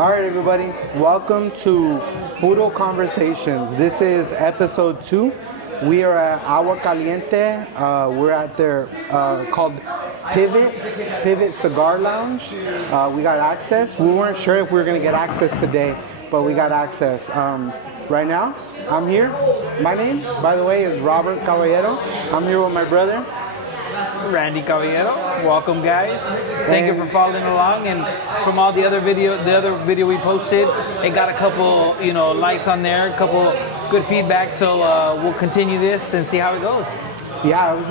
All right, everybody, welcome to Puro Conversations. This is episode 2. We are at Agua Caliente. We're at their called Pivot Cigar Lounge. We got access. We weren't sure if we were going to get access today, but we got access. Right now, I'm here. My name, by the way, is Robert Caballero. I'm here with my brother, Randy Caballero. Welcome, guys. Thank you for following along. And from all the other video we posted, it got a couple, likes on there, a couple good feedback. So we'll continue this and see how it goes. Yeah, I was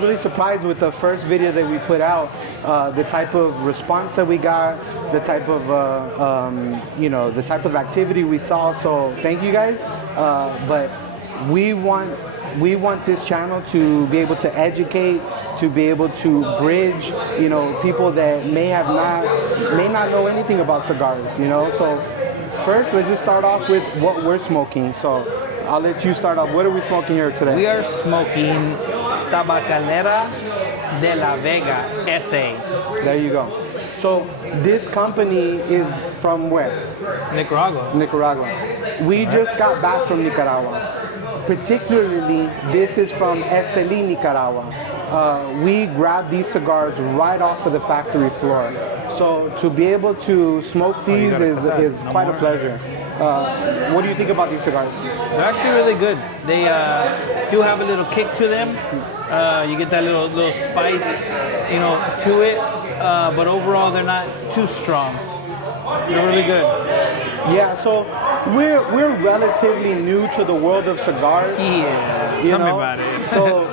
really surprised with the first video that we put out. The type of response that we got, the type of the type of activity we saw. So thank you guys. But we want this channel to be able to educate, to be able to bridge, people that may not know anything about cigars, So first, let's just start off with what we're smoking. So I'll let you start off. What are we smoking here today? We are smoking Tabacalera de la Vega SA. There you go. So this company is from where? Nicaragua. We just got back from Nicaragua. Particularly, this is from Esteli, Nicaragua. We grabbed these cigars right off of the factory floor. So to be able to smoke these is quite a pleasure. What do you think about these cigars? They're actually really good. They do have a little kick to them. You get that little spice, to it. But overall, they're not too strong. They're really good. Yeah, so we're relatively new to the world of cigars. Yeah, tell me about it. So,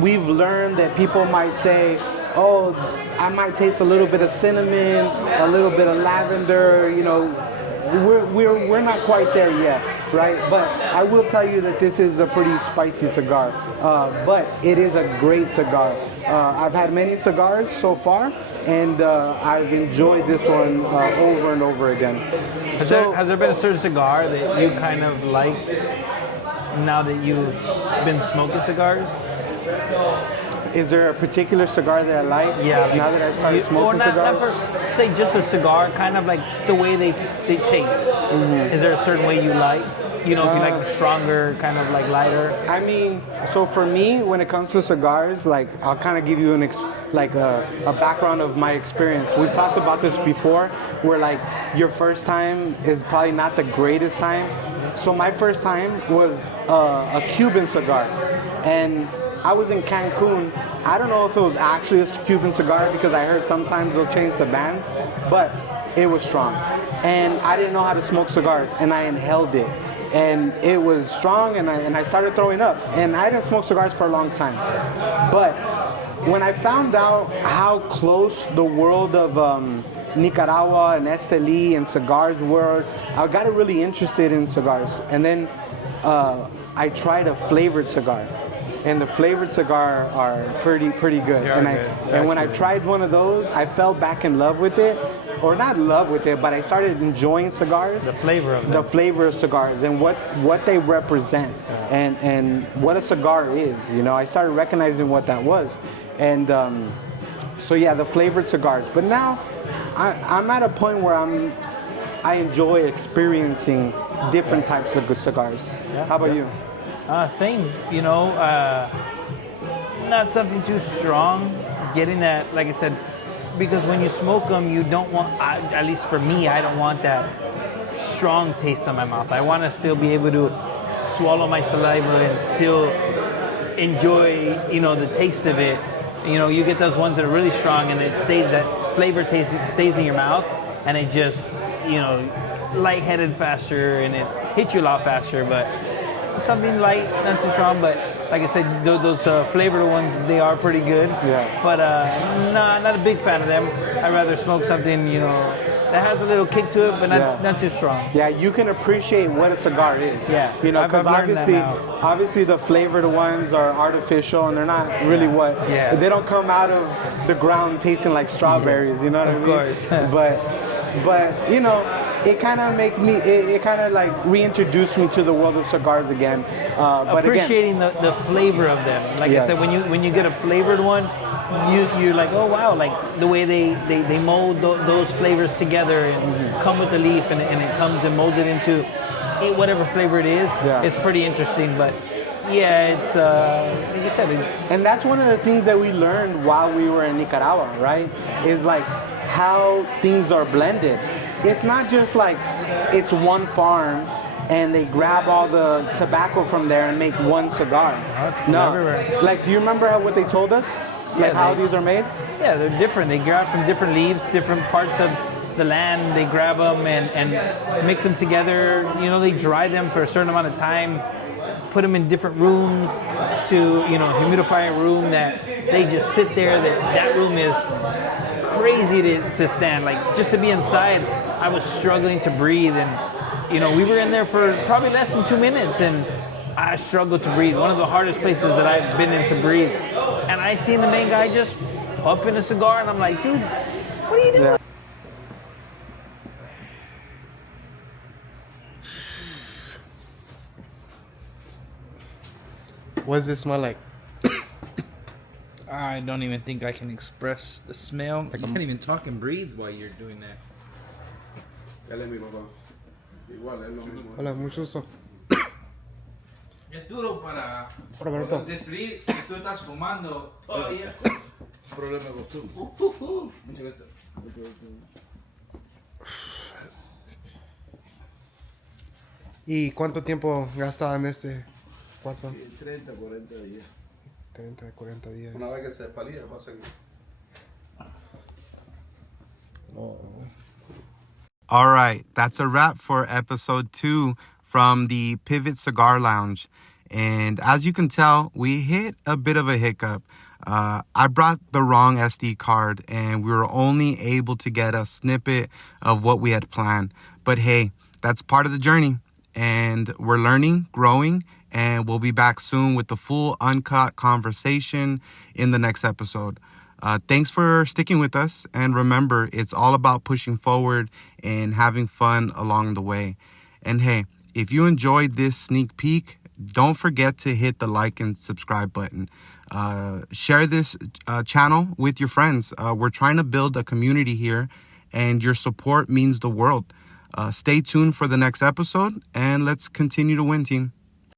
we've learned that people might say, oh, I might taste a little bit of cinnamon, a little bit of lavender, We're not quite there yet, right? But I will tell you that this is a pretty spicy cigar. But it is a great cigar. I've had many cigars so far, and I've enjoyed this one over and over again. Has there been a certain cigar that you kind of like now that you've been smoking cigars? Is there a particular cigar that I like? Yeah. Now that I've started smoking cigars? Not per se just a cigar, kind of like the way they taste. Mm-hmm. Is there a certain way you like? If you like them stronger, kind of like lighter? I mean, so for me, when it comes to cigars, I'll kind of give you a background of my experience. We've talked about this before, where your first time is probably not the greatest time. So my first time was a Cuban cigar, and I was in Cancun. I don't know if it was actually a Cuban cigar because I heard sometimes they'll change the bands, but it was strong. And I didn't know how to smoke cigars, and I inhaled it. And it was strong, and I started throwing up. And I didn't smoke cigars for a long time. But when I found out how close the world of Nicaragua and Esteli and cigars were, I got really interested in cigars. And then I tried a flavored cigar. And the flavored cigar are pretty good. And when I tried one of those, I fell back in love with it. Or not love with it, but I started enjoying cigars. The flavor of them. The flavor of cigars and what they represent, and what a cigar is. I started recognizing what that was. And the flavored cigars. But now I'm at a point where I enjoy experiencing different types of good cigars. Yeah, how about you? Same, not something too strong. Getting that, like I said, because when you smoke them, you don't want, at least for me, I don't want that strong taste in my mouth. I want to still be able to swallow my saliva and still enjoy, the taste of it. You get those ones that are really strong and that flavor taste stays in your mouth, and it just, lightheaded faster, and it hits you a lot faster, but something light, not too strong, but like I said, those flavored ones, they are pretty good. Yeah. But not a big fan of them. I'd rather smoke something, that has a little kick to it, but not too strong. Yeah, you can appreciate what a cigar is. Yeah. Because obviously the flavored ones are artificial, and they're not really they don't come out of the ground tasting like strawberries. You know what I mean? Of course. But it kind of it kind of reintroduced me to the world of cigars again. But appreciating the flavor of them. Like I said, when you get a flavored one, you're like, oh wow, like the way they mold those flavors together and come with the leaf, and it comes and molds it into whatever flavor it is. Yeah. It's pretty interesting, but yeah, it's like you said. And that's one of the things that we learned while we were in Nicaragua, right? Is like how things are blended. It's not just like it's one farm and they grab all the tobacco from there and make one cigar. No. Everywhere. Like, do you remember what they told us? Like how these are made? Yeah, they're different. They grab from different leaves, different parts of the land. They grab them and mix them together. You know, they dry them for a certain amount of time, put them in different rooms to, humidify a room that they just sit there. That room is crazy to stand. Like, just to be inside, I was struggling to breathe. And, we were in there for probably less than 2 minutes, and I struggled to breathe. One of the hardest places that I've been in to breathe. And I seen the main guy just puffing a cigar, and I'm like, dude, what are you doing? Yeah. What does it smell like? I don't even think I can express the smell. You can't even talk and breathe while you're doing that. Hola, mucho gusto. Es duro para Hola, Roberto. describir que tú estás fumando todavía. Problema de costumbre. Mucho gusto. ¿Y cuánto tiempo gasta en este cuarto? 30, 40 días. 30, 40 días. Una vez que se palía, va a seguir. All right, that's a wrap for episode 2 from the Pivot Cigar Lounge. And as you can tell, we hit a bit of a hiccup. I brought the wrong SD card and we were only able to get a snippet of what we had planned. But hey, that's part of the journey. And we're learning, growing, and we'll be back soon with the full uncut conversation in the next episode. Thanks for sticking with us. And remember, it's all about pushing forward and having fun along the way. And hey, if you enjoyed this sneak peek, don't forget to hit the like and subscribe button. Share this channel with your friends. We're trying to build a community here, and your support means the world. Stay tuned for the next episode, and let's continue to win, team.